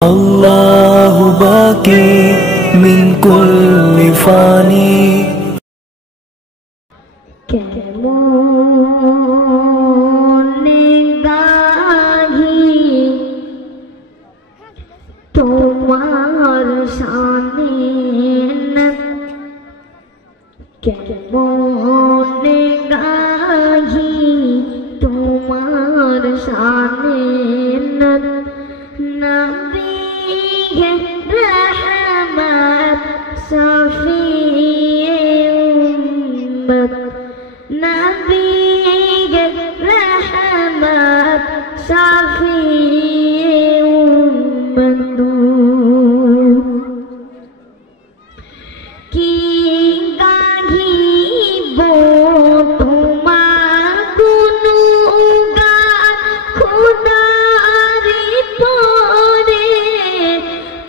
अल्लाहु बाकी मिन कुल्ली फानी। কেমনে গাহি তোমার শানে, কেমনে গাহি তোমার শানে, নবী রহমত শফিয়ে উম্মত, নবী রহমত শফিয়ে উম্মত। কি গাহিব তোমার গুণগান খোদারি পরে,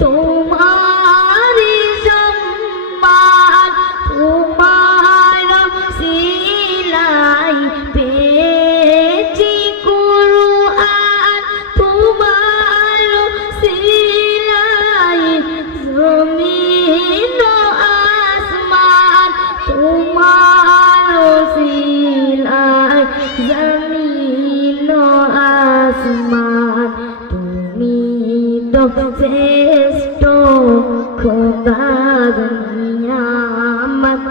তোমার সম্মান তোমার সিলাই পেয়েছি কুরআন, তোমার সিলাই জমিন আসমান, তোমার সিলাই জমিন আসমান। তুমি তো শ্রেষ্ঠ খোদার নিয়ামত,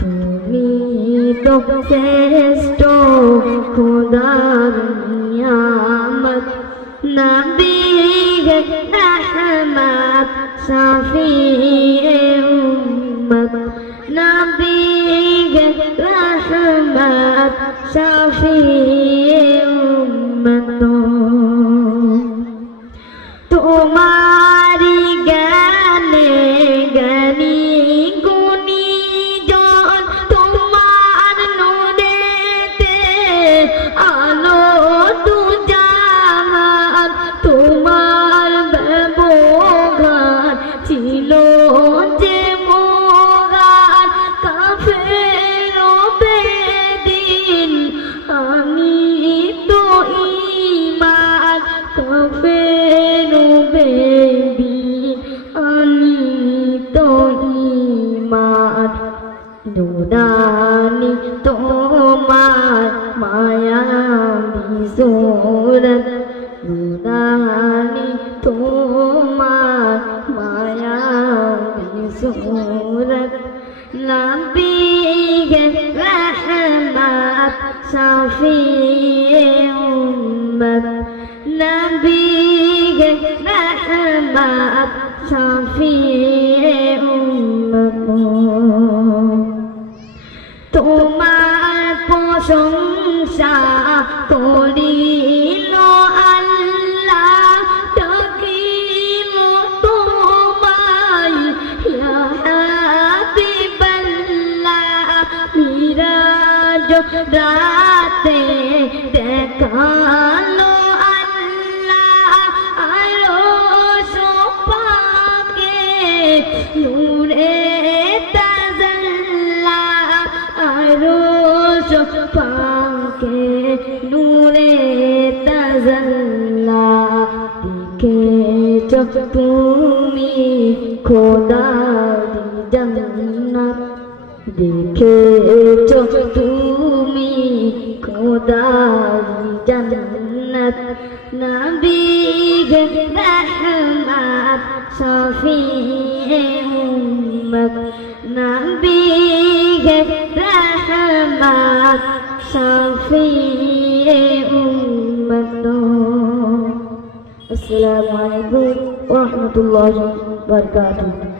তুমি তো শ্রেষ্ঠ খোদার নিয়ামত, নবী রহমত শফিয়ে উম্মত, নবী রহমত শফিয়ে উম্মত। তোমারি জ্ঞানে জ্ঞানী গুণী জন, তোমার নূরেতে আলো দুজাহান, তোমার ব্যবহার ছিল যে মোগান, কাফের বেদিন আমি তো ঈমান, কাফের বেদিন আমি তো ঈমান। নুরানি তোমার মায়াবী সুরত, নুরানি তোমার মায়াবী সুরত, নবী রহমত শফিয়ে উম্মত, নবী রহমত শফিয়ে উম্মত। তোমার প্রশংসা করিল আল্লাহ, ডাকিল তোমায় ইয়া হাবিবাল্লাহ, মিরাজ রাতে দেখালো আল্লাহ আরশ পাকে নূরে তাজাল্লা, আরশ পাকে নূরে তাজাল্লা। দেখেছ তুমি খোদারি জান্নাত, দেখেছ তুমি খোদারি জান্নাত, নবী রহমত শফিয়ে উম্মত, নবী রহমত শফিয়ে উম্মত। আসসালামু আলাইকুম ওয়া রাহমাতুল্লাহি ওয়া বারাকাতুহু।